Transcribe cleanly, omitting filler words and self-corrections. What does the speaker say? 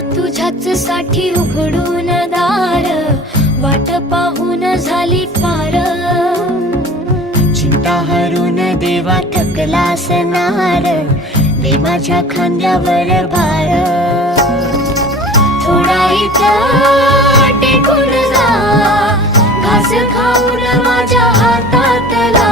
तुझ्याच साठी उघडून दार, वाट पाहून झाली फार। चिंता हरून देवा थकला असणार, दे माझ्या खांद्यावर भार। थोडा इथं टेकून जा, घास खाऊन माझ्या हातातला